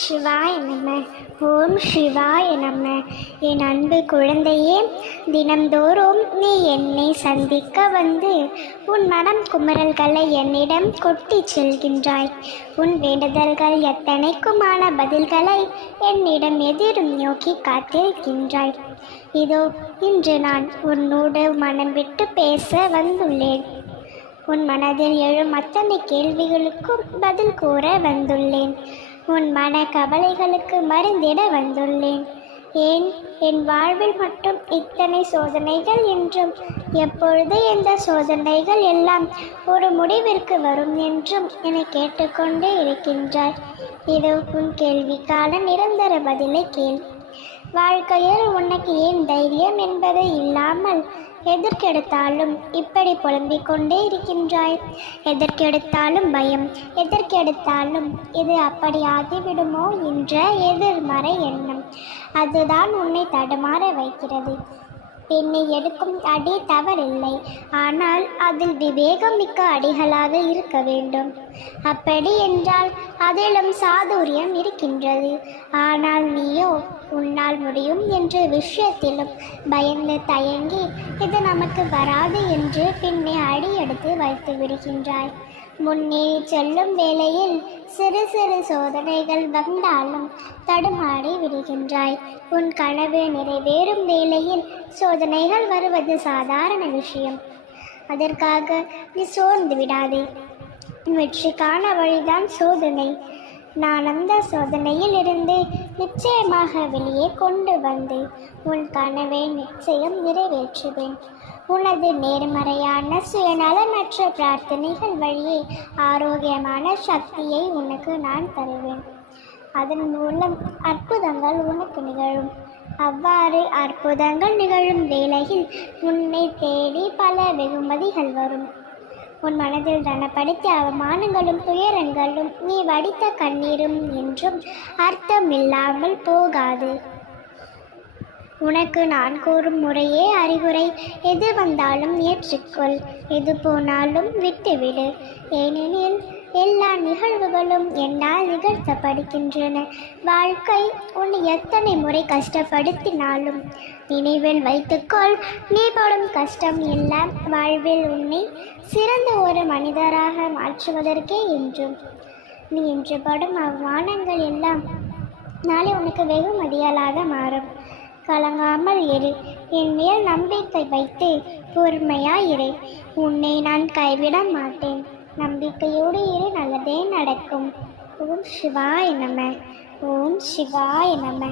சிவாய நம. ஓம் சிவாய நம. என் அன்பு குழந்தையே, தினம்தோறும் நீ என்னை சந்திக்க வந்து உன் மனம் குமரல்களை என்னிடம் கொட்டி செல்கின்றாய். உன் வேண்டுதல்கள் எத்தனைக்குமான பதில்களை என்னிடம் எதிரும் நோக்கி காத்திருக்கின்றாய். இதோ இன்று நான் உன்னோடு மனம் விட்டு பேச வந்துள்ளேன். உன் மனதில் எழும் அத்தனை கேள்விகளுக்கும் பதில் கூற வந்துள்ளேன். உன் மன கவலைகளுக்கு மருந்திட வந்துள்ளேன். ஏன் என் வாழ்வில் மட்டும் இத்தனை சோதனைகள் என்றும், எப்பொழுது எந்த சோதனைகள் எல்லாம் ஒரு முடிவிற்கு வரும் என்றும் என்னை கேட்டுக்கொண்டே இருக்கின்றாய். இது உன் கேள்விக்கான நிரந்தர பதிலை கேள். வாழ்க்கையில் உனக்கு ஏன் தைரியம் என்பது இல்லாமல் எதற்கெடுத்தாலும் இப்படி புலம்பிக் கொண்டே இருக்கின்றாய்? எதற்கெடுத்தாலும் பயம், எதற்கெடுத்தாலும் இது அப்படி ஆகிவிடுமோ என்ற எதிர்மறை எண்ணம், அதுதான் உன்னை தடுமாற வைக்கிறது. பெண்ணை எடுக்கும் அடி தவறில்லை, ஆனால் அதில் விவேகம் மிக்க அடிகளாக இருக்க வேண்டும். அப்படி என்றால் அதிலும் சாதுரியம் இருக்கின்றது. ஆனால் நீயோ உன்னால் முடியும் என்ற விஷயத்திலும் பயந்து தயங்கி இது நமக்கு வராது என்று பின்னே அடியெடுத்து வைத்து விடுகின்றாய். முன்னேறி செல்லும் வேளையில் சிறு சிறு சோதனைகள் வந்தாலும் தடுமாறி விடுகின்றாய். உன் கனவு நிறைவேறும் வேளையில் சோதனைகள் வருவது சாதாரண விஷயம். அதற்காக நீ சோர்ந்து விடாதே. வெற்றிக்கான வழிதான் சோதனை. நான் அந்த சோதனையில் இருந்து நிச்சயமாக வெளியே கொண்டு வந்து உன் கனவை நிச்சயம் நிறைவேற்றுவேன். உனது நேர்மறையான சுயநலமற்ற பிரார்த்தனைகள் வழியே ஆரோக்கியமான சக்தியை உனக்கு நான் தருவேன். அதன் மூலம் அற்புதங்கள் உனக்கு நிகழும். அவ்வாறு அற்புதங்கள் நிகழும் வேளையில் உன்னை தேடி பல வெகுமதிகள் வரும். உன் மனதில் ரணப்படுத்திய அவமானங்களும் துயரங்களும் நீ வடித்த கண்ணீரும் என்றும் அர்த்தமில்லாமல் போகாது. உனக்கு நான் கூறும் முறையே அறிகுறை. எது வந்தாலும் ஏற்றுக்கொள், எது போனாலும் விட்டுவிடு. ஏனெனில் எல்லா நிகழ்வுகளும் என்னால் நிகழ்த்தப்படுகின்றன. வாழ்க்கை உன்னை எத்தனை முறை கஷ்டப்படுத்தினாலும் நினைவில் வைத்துக்கொள், நீ படும் கஷ்டம் எல்லாம் வாழ்வில் உன்னை சிறந்த ஒரு மனிதராக மாற்றுவதற்கே என்றும். நீ இன்று படும் அவமானங்கள் எல்லாம் நாளை உனக்கு வெகுமதிகளாக மாறும். கலங்காமல் இரு, என் மேல் நம்பிக்கை வைத்து பொறுமையாயிரு. உன்னை நான் கைவிட மாட்டேன். நம்பிக்கையோடு இரு, நல்லதே நடக்கும். ஓம் சிவாய நம. ஓம் சிவாய நம.